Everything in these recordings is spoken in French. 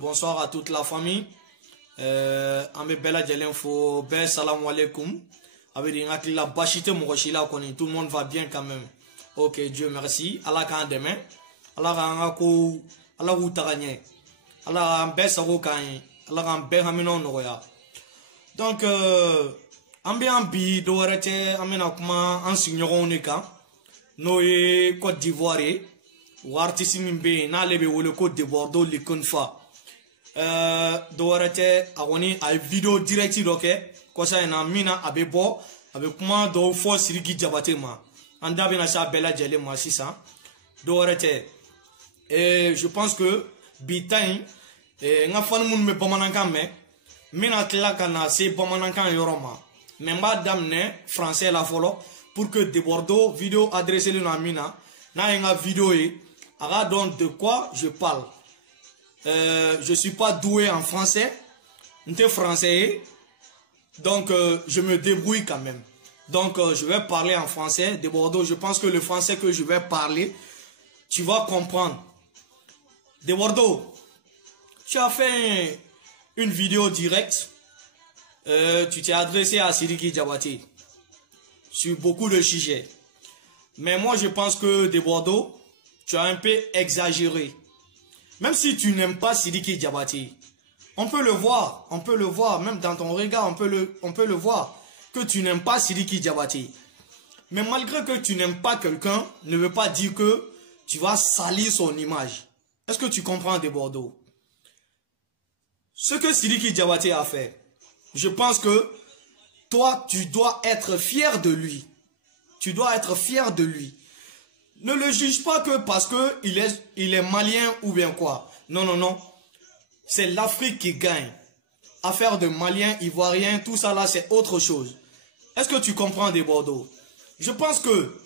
Bonsoir à toute la famille. Ambe bella jelen fo be salam alaikum. Avec des la bachite mokoshila koni tout le monde va bien quand même. OK, Dieu merci. Allah kan demain. Allah kan ko Allah wu tagagne. Allah an be sago kan. Allah kan be hamino noya. Donc ambe ambi do rete amena kuma an signoron ne kan. No ye Côte d'Ivoire. Ou artiste mimbe na lebe wole Côte d'Ivoire do likon fa. Doorete awoni ay video direct doke kosa ina mina abebo abe kuma do fo Sidiki Diabaté ma anda bina sa bela jele ma sisa doorete je pense que bitain nga fan mun me bamanankan me mina tla kana se bamanankan yoroma memba damne français la folo pour que de Bordeaux vidéo adressé le na mina na nga vidéo e aga donc de quoi je parle. Je suis pas doué en français, j'étais français, donc je me débrouille quand même. Donc je vais parler en français de Bordeaux. Je pense que le français que je vais parler, tu vas comprendre. De Bordeaux, tu as fait une vidéo directe, tu t'es adressé à Sidiki Diabaté sur beaucoup de sujets. Mais moi je pense que de Bordeaux, tu as un peu exagéré. Même si tu n'aimes pas Sidiki Diabaté, on peut le voir, même dans ton regard, on peut le voir, que tu n'aimes pas Sidiki Diabaté. Mais malgré que tu n'aimes pas quelqu'un, ne veut pas dire que tu vas salir son image. Est-ce que tu comprends de Bordeaux? Ce que Sidiki Diabaté a fait, je pense que toi, tu dois être fier de lui. Tu dois être fier de lui. Ne le juge pas que parce que il est malien ou bien quoi. Non, non, non. C'est l'Afrique qui gagne. Affaire de malien, ivoirien, tout ça là, c'est autre chose. Est-ce que tu comprends de Bordeaux? Je pense que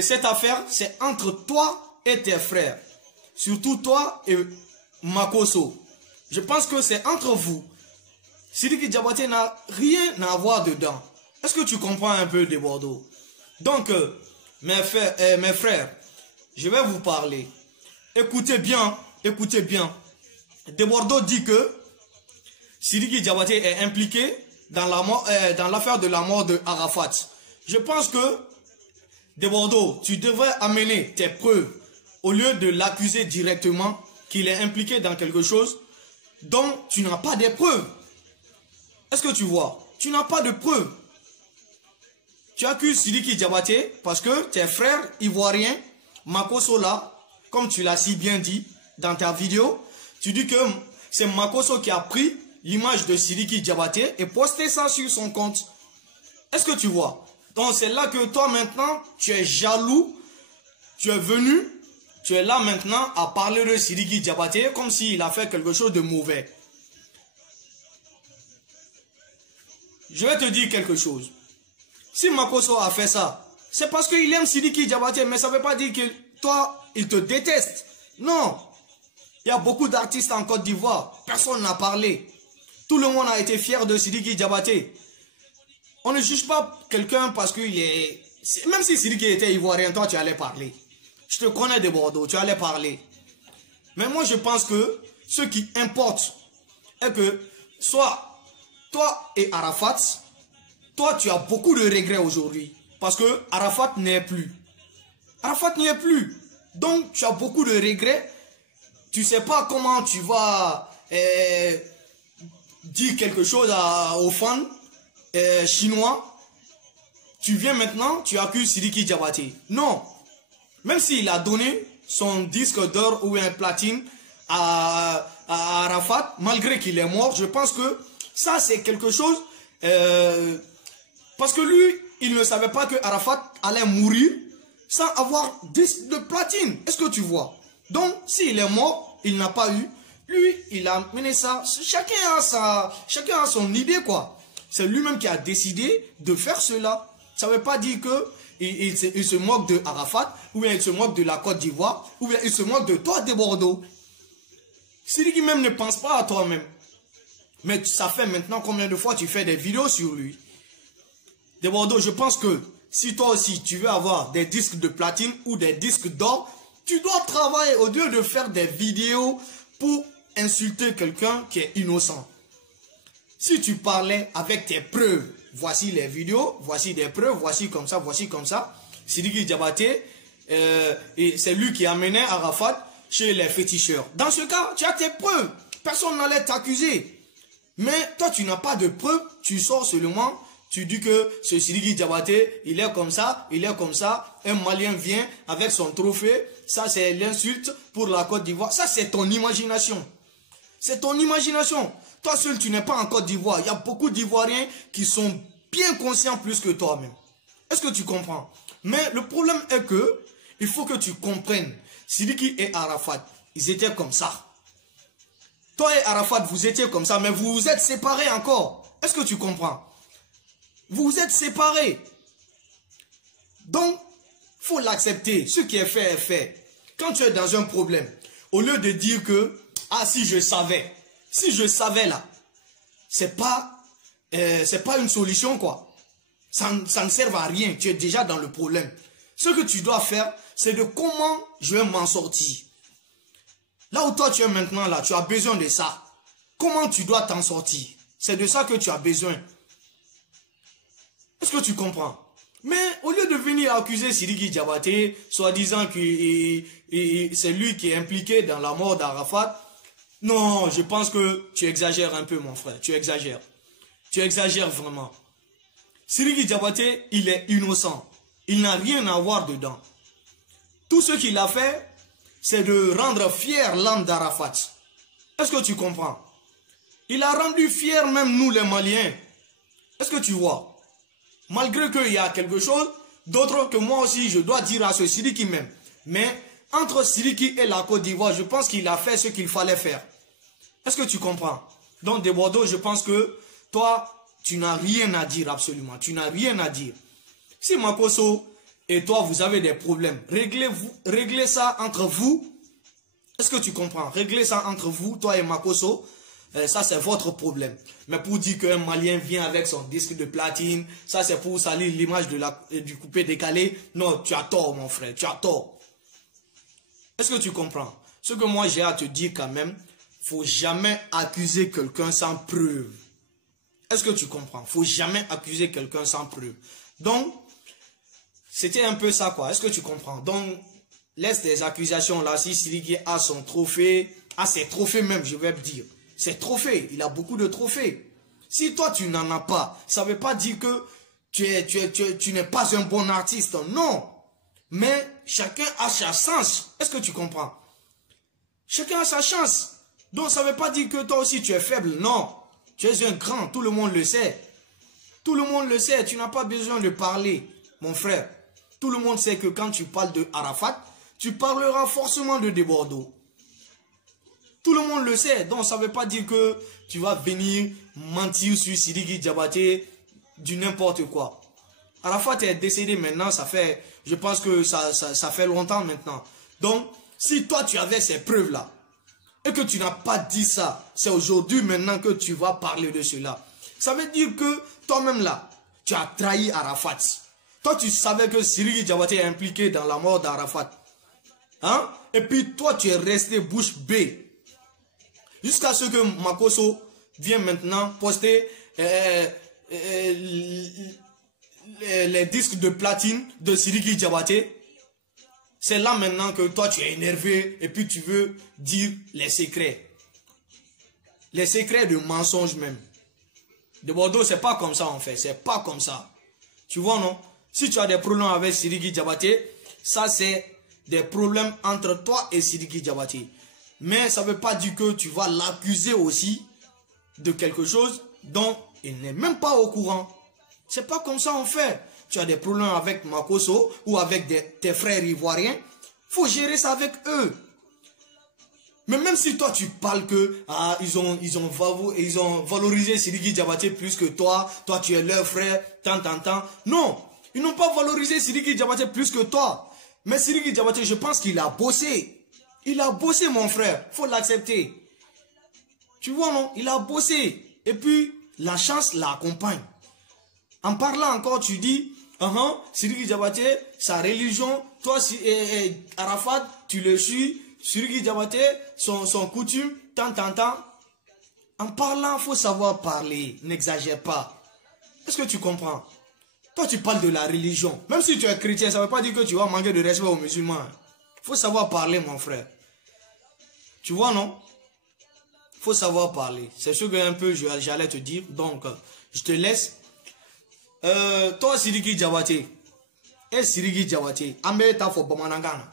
cette affaire, c'est entre toi et tes frères. Surtout toi et Makosso. Je pense que c'est entre vous. Sidiki Diabaté n'a rien à voir dedans. Est-ce que tu comprends un peu de Bordeaux? Donc, mes frères, je vais vous parler. Écoutez bien, écoutez bien. De Bordeaux dit que Sidiki Diabaté est impliqué dans l'affaire de la mort de Arafat. Je pense que De Bordeaux, tu devrais amener tes preuves au lieu de l'accuser directement qu'il est impliqué dans quelque chose dont tu n'as pas de preuves. Est-ce que tu vois? Tu n'as pas de preuves. Tu accuses Sidiki Diabaté parce que tes frères ivoiriens, Makosso là, comme tu l'as si bien dit dans ta vidéo, tu dis que c'est Makosso qui a pris l'image de Sidiki Diabaté et posté ça sur son compte. Est-ce que tu vois? Donc c'est là que toi maintenant, tu es jaloux, tu es venu, tu es là maintenant à parler de Sidiki Diabaté comme s'il a fait quelque chose de mauvais. Je vais te dire quelque chose. Si Makosso a fait ça, c'est parce qu'il aime Sidiki Diabaté, mais ça ne veut pas dire que toi, il te déteste. Non. Il y a beaucoup d'artistes en Côte d'Ivoire. Personne n'a parlé. Tout le monde a été fier de Sidiki Diabaté. On ne juge pas quelqu'un parce qu'il est... Même si Sidiki était ivoirien, toi, tu allais parler. Je te connais de Bordeaux, tu allais parler. Mais moi, je pense que ce qui importe est que soit toi et Arafat... Toi, tu as beaucoup de regrets aujourd'hui. Parce que Arafat n'est plus. Arafat n'y est plus. Donc, tu as beaucoup de regrets. Tu ne sais pas comment tu vas dire quelque chose aux fans chinois. Tu viens maintenant, tu accuses Sidiki Diabaté. Non. Même s'il a donné son disque d'or ou un platine à Arafat, malgré qu'il est mort, je pense que ça, c'est quelque chose... Parce que lui, il ne savait pas que Arafat allait mourir sans avoir disque de platine. Est-ce que tu vois? Donc, s'il est mort, il n'a pas eu. Lui, il a mené ça. Chacun a son idée, quoi. C'est lui-même qui a décidé de faire cela. Ça ne veut pas dire qu'il se moque de Arafat, ou bien il se moque de la Côte d'Ivoire, ou bien il se moque de toi, de Bordeaux. Sidiki même ne pense pas à toi-même. Mais ça fait maintenant combien de fois tu fais des vidéos sur lui? De Bordeaux, je pense que si toi aussi tu veux avoir des disques de platine ou des disques d'or, tu dois travailler au lieu de faire des vidéos pour insulter quelqu'un qui est innocent. Si tu parlais avec tes preuves, voici les vidéos, voici des preuves, voici comme ça. Sidiki Diabaté, c'est lui qui amenait Arafat chez les féticheurs. Dans ce cas, tu as tes preuves. Personne n'allait t'accuser. Mais toi, tu n'as pas de preuves. Tu sors seulement, tu dis que ce Sidiki Diabaté, il est comme ça, il est comme ça. Un Malien vient avec son trophée. Ça, c'est l'insulte pour la Côte d'Ivoire. Ça, c'est ton imagination. C'est ton imagination. Toi seul, tu n'es pas en Côte d'Ivoire. Il y a beaucoup d'Ivoiriens qui sont bien conscients plus que toi-même. Est-ce que tu comprends? Mais le problème est que, il faut que tu comprennes. Sidiki et Arafat, ils étaient comme ça. Toi et Arafat, vous étiez comme ça, mais vous vous êtes séparés encore. Est-ce que tu comprends? Vous vous êtes séparés. Donc, il faut l'accepter. Ce qui est fait est fait. Quand tu es dans un problème, au lieu de dire que, ah, si je savais là, c'est pas une solution quoi. Ça ne sert à rien, tu es déjà dans le problème. Ce que tu dois faire, c'est de comment je vais m'en sortir. Là où toi tu es maintenant là, tu as besoin de ça. Comment tu dois t'en sortir? C'est de ça que tu as besoin. Est-ce que tu comprends? Mais au lieu de venir accuser Sidiki Diabaté, soi-disant que c'est lui qui est impliqué dans la mort d'Arafat, non, je pense que tu exagères un peu, mon frère. Tu exagères. Tu exagères vraiment. Sidiki Diabaté, il est innocent. Il n'a rien à voir dedans. Tout ce qu'il a fait, c'est de rendre fier l'âme d'Arafat. Est-ce que tu comprends? Il a rendu fier même nous les Maliens. Est-ce que tu vois? Malgré qu'il y a quelque chose d'autre que moi aussi, je dois dire à ce Sidiki même. Mais entre Sidiki et la Côte d'Ivoire, je pense qu'il a fait ce qu'il fallait faire. Est-ce que tu comprends? Donc, de Bordeaux, je pense que toi, tu n'as rien à dire absolument. Tu n'as rien à dire. Si Makosso et toi, vous avez des problèmes, réglez ça entre vous. Est-ce que tu comprends? Réglez ça entre vous, toi et Makosso. Ça, c'est votre problème. Mais pour dire qu'un Malien vient avec son disque de platine, ça, c'est pour salir l'image du coupé décalé. Non, tu as tort, mon frère. Tu as tort. Est-ce que tu comprends? Ce que moi, j'ai à te dire quand même, faut jamais accuser quelqu'un sans preuve. Est-ce que tu comprends? Faut jamais accuser quelqu'un sans preuve. Donc, c'était un peu ça, quoi. Est-ce que tu comprends? Donc, laisse tes accusations là. Si Sidiki a son trophée, a ses trophées même, je vais te dire. Ses trophées, il a beaucoup de trophées. Si toi, tu n'en as pas, ça ne veut pas dire que tu n'es pas un bon artiste. Non. Mais chacun a sa chance. Est-ce que tu comprends? Chacun a sa chance. Donc, ça ne veut pas dire que toi aussi, tu es faible. Non. Tu es un grand. Tout le monde le sait. Tout le monde le sait. Tu n'as pas besoin de parler, mon frère. Tout le monde sait que quand tu parles de Arafat, tu parleras forcément de Bordeaux. Tout le monde le sait. Donc, ça ne veut pas dire que tu vas venir mentir sur Sidiki Diabaté du n'importe quoi. Arafat est décédé maintenant. Ça fait, je pense que ça fait longtemps maintenant. Donc, si toi, tu avais ces preuves-là, et que tu n'as pas dit ça, c'est aujourd'hui maintenant que tu vas parler de cela. Ça veut dire que toi-même là, tu as trahi Arafat. Toi, tu savais que Sidiki Diabaté est impliqué dans la mort d'Arafat. Hein? Et puis, toi, tu es resté bouche bée. Jusqu'à ce que Makosso vienne maintenant poster les disques de platine de Sidiki Diabaté. C'est là maintenant que toi tu es énervé et puis tu veux dire les secrets. Les secrets de mensonges même. De Bordeaux, c'est pas comme ça en fait. C'est pas comme ça. Tu vois non? Si tu as des problèmes avec Sidiki Diabaté, ça c'est des problèmes entre toi et Sidiki Diabaté. Mais ça ne veut pas dire que tu vas l'accuser aussi de quelque chose dont il n'est même pas au courant. C'est pas comme ça on fait. Tu as des problèmes avec Makosso ou avec tes frères ivoiriens. Il faut gérer ça avec eux. Mais même si toi tu parles que ils ont valorisé Sidiki Diabaté plus que toi tu es leur frère, tant. Non, ils n'ont pas valorisé Sidiki Diabaté plus que toi. Mais Sidiki Diabaté, je pense qu'il a bossé. Il a bossé, mon frère. Il faut l'accepter. Tu vois, non? Il a bossé. Et puis, la chance l'accompagne. En parlant encore, tu dis, Sidiki Diabaté, sa religion, toi, Arafat, tu le suis. Sidiki Diabaté, son coutume, temps en temps, en parlant, il faut savoir parler. N'exagère pas. Est-ce que tu comprends? Toi, tu parles de la religion. Même si tu es chrétien, ça ne veut pas dire que tu vas manquer de respect aux musulmans. Il faut savoir parler, mon frère. Tu vois, non? Il faut savoir parler. C'est ce que un peu j'allais te dire. Donc, je te laisse. Toi, Sidiki Diabaté. Et Sidiki Diabaté. Ambe ta fo bamanangana.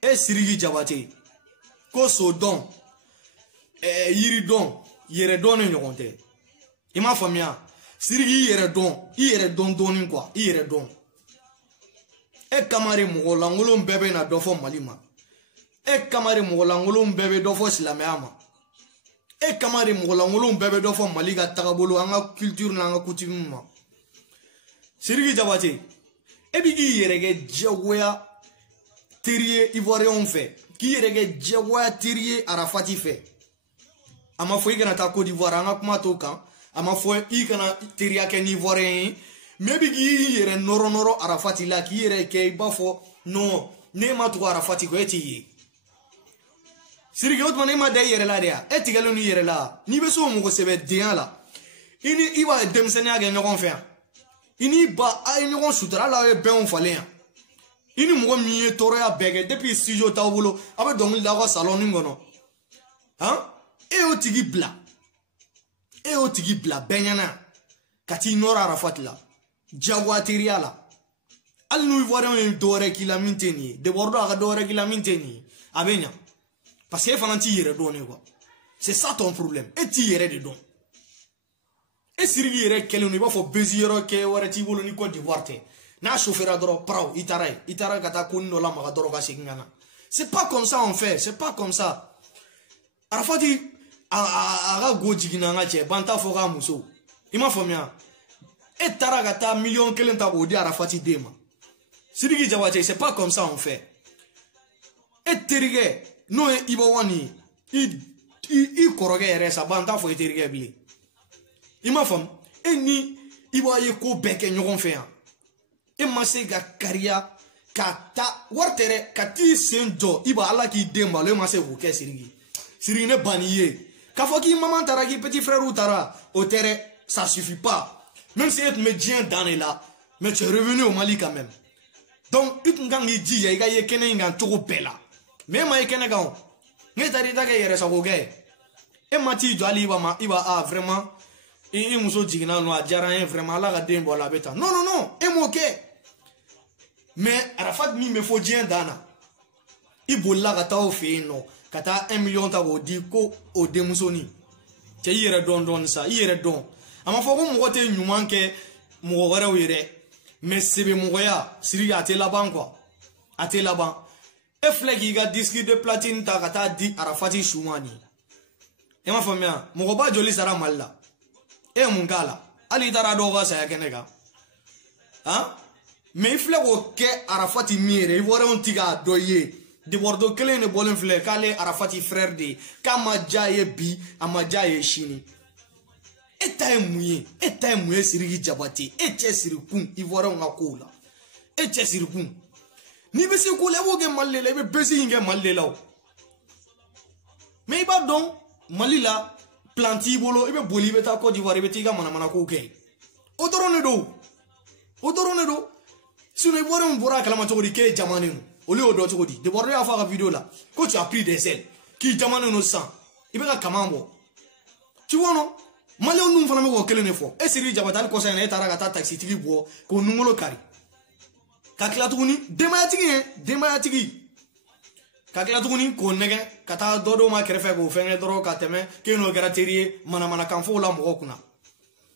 Et Sidiki Diabaté. Ko so don. Yiri don. Yere don ne nyonte. Ima famia. Sidiki yere don. Yere don donin quoi. Yere don. E kamari mugolangolo mbebe na dofo malima. E kamari mugolangolo mbebe dofo silameyama. E kamari mugolangolo mbebe dofo maliga tagabolo anga culture na anga coutume ma. Sidiki Diabaté. E bigi yerege jagoya terie ivoirien fait. Ki yerege jagoya terie Arafati fait. Ama fo igana ta Côte d'Ivoire anga kuma to kan. Ama fo igana teria ke ivoirien. Maybe qui est noro Arafati là qui est qui bafo non ne ma to Arafati ko eti siri got mané ma dayere la dia eti galo ni yere la ni be so mo ko sebe dian la ini iwa dem senya ga nyogon fe ini ba ay nyogon sutra la e ben on fallait ini mo mi toro ya bege depuis studio tawulo abe donc la ko salon ni ngono hein e o tigi bla benyana kati nora Arafati la Jaguateria la. Al nous voyons un doré qui la maintenir. De Bordeaux à doré qui la maintenir. Abenya. Parce que faut tirer donner quoi. C'est ça ton problème. Et tirer de don. Et si il quel niveau faut besoin que on reti bolo ni Côte d'Ivoire te. Na chauffeur dro prao itara kata kunno la ma dro ka singana. C'est pas comme ça on fait, c'est pas comme ça. Arafati a gojigina ngache banta foga muso. Ima famia. Et taragata million kelen ta odi Arafati dema. Sidiki Diabaté, c'est pas comme ça on fait. Et terige no e ibawani i koroge resa banta fo terige bli. Ima fam eni ibaye ko beke nyogon fe an. E mase ga karia kata wartere kati sendo iba ala ki demba le mase ko ke Sidiki ne baniye. Ka fo ki maman taraki petit frère ou tara au terre ça suffit pas. Même si tu me dis dans là, mais tu es revenu au Mali quand même. Donc, tu t'en dis, il y a quelqu'un qui est bella. Mais moi, il y a quelqu'un qui est allé et Mati Djali Iba vraiment, il m'a dit que vraiment là, la bêta. Non, et moi, ok. Mais Arafat, il faut dire Dana. Il faut là, kata au fait, non. Kata 1 million d'euros, dit qu'au démousoni. Tu y es don ça, y est don. Ama foko moko te nyuman ke moko wara wire mais sebe moko ya siri ate laban quoi ate laban e fleki ga disque de platine ta kata di Arafati Choumani e ma famia moko ba joli sara malla e mungala ali tara do ga sa kenega hein mais il fleko ke Arafati mire wora on tiga doye de Bordeaux kele ne bolen flek kale Arafati frère de kama jaye bi ama jaye shini. Et t'as mouillé Sidiki Diabaté, et t'es sirikun, il voit un akoula. Et t'es sirikun. Ni besi koule ou gen malé la, il besi inge malé la. Mais il va donc, malila, planti bolo, il va boliver ta Côte d'Ivoire, il va tiga manamana kouke. Odorone do. Si on voit un bora kalama chokodi ke jamane no. Ole odo chokodi. De border à faire la vidéo là. Quand tu as pris des ailes, qui jamane no sang. Il va kamambo. Tu vois non? Malio nous fana me ko kelen fo e Sidiki Diabaté ko sa na etara ka taxi tigi bo ko nungolo kari ka kila tuguni demaya tigi ka kila tuguni ko nege kata dodo ma krefe ko fenge doro ka teme ke no garaterie mana kan fo la mo kuna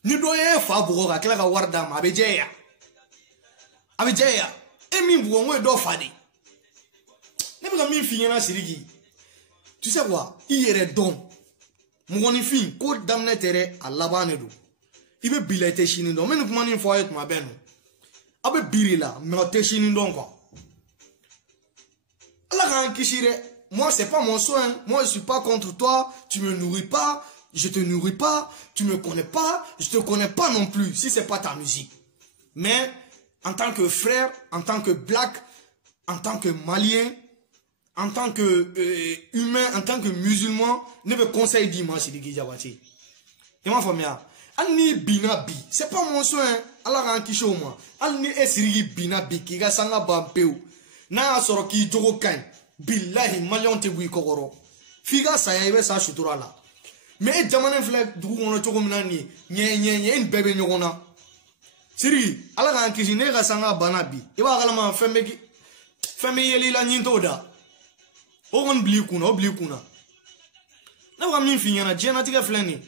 ni do ye fa bo ka kila ka warda ma abejeya e mi bo ngo do fadi ne ba mi finya na Sidiki tu sais quoi il y a don Mugoni fin ko damne tere a labane do ibe bilete chini do menu kuma ni foyet ma beno abe birila me te chini do quoi ala kan kishire moi c'est pas mon soin moi je suis pas contre toi tu me nourris pas je te nourris pas tu me connais pas je te connais pas non plus si c'est pas ta musique mais en tant que frère en tant que black en tant que malien en tant que humain, en tant que musulman, ne veut conseil d'imam Sidiki Diabaté. Il m'a fait Alni bina bi, c'est pas mon soin, Allah ran kisho moi. Alni esrigi bina bi ki ga sanga bampeu. Na soro ki jogo kan. Billahi malion te bui kokoro. Figa saya ibe sa shutura la. Mais jamane flek dugu ngono chogo minani, nye en bebe nyogona. Siri, Allah ran kishi ne ga sanga bana bi. Iba galama femme yeli la nyinto da. O gon bli kuna. Na wa min finyana jena tiga flani.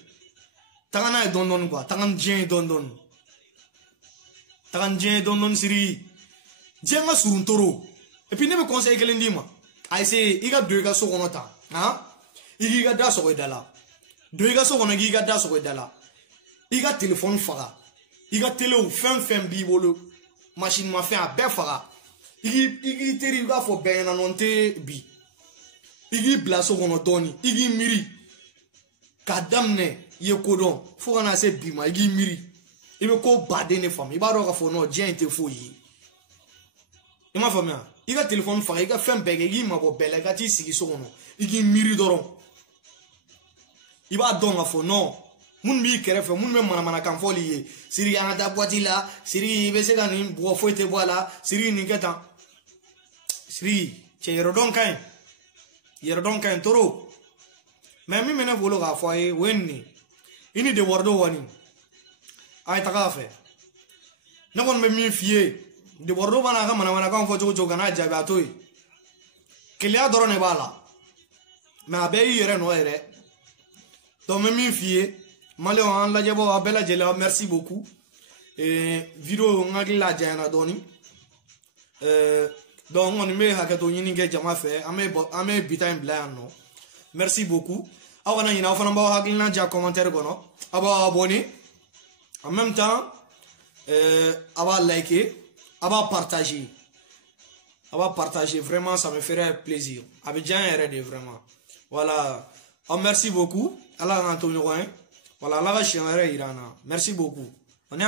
Tagana don quoi, tagan dien don. Tagan dien don siri. Dien ga surun toro. Et puis ne me conseille que l'indima. Ay se iga deux ga so konota. Hein? Iga da so edala. Deux ga so kona iga da so edala. Iga téléphone faga. Iga télé ou fem bi bolo. Machine ma fait a be faga. Igi teri ga fo ben na nonte bi. Igi blaso kono doni. Igi miri. Kadamne ye kodon fo kana se bima igi miri ibe ko bade ne fam iba ro ka fo no dien te fo yi ima famia iga telephone fa iga fem bege igi mabo bele ga ti sigi so kono igi miri doron iba don ka fo no mun mi kere fe mun me mana kan fo liye siri ana da boati la siri be se ga ni bo fo te boala siri ni keta siri che yerodon kain toro mais mi mena volo ga fo ay wenni ini de wardo wani ay tagafe na kon me mi fie de wardo bana ga mana kan fo jogo kana jabe atoy kelia doro ne bala ma be yere no ere to me mi fie male on la jebo abela jela merci beaucoup video ngagi la jana doni donc on me hakato nyini nge jama fe ame bitime blan no merci beaucoup. Awana ina fana ba hakilina ja commentaire gono aba abonné en même temps aba liker aba partager vraiment ça me ferait plaisir Abidjan RD vraiment voilà merci beaucoup Allah Antonio voilà la va chier irana merci beaucoup on est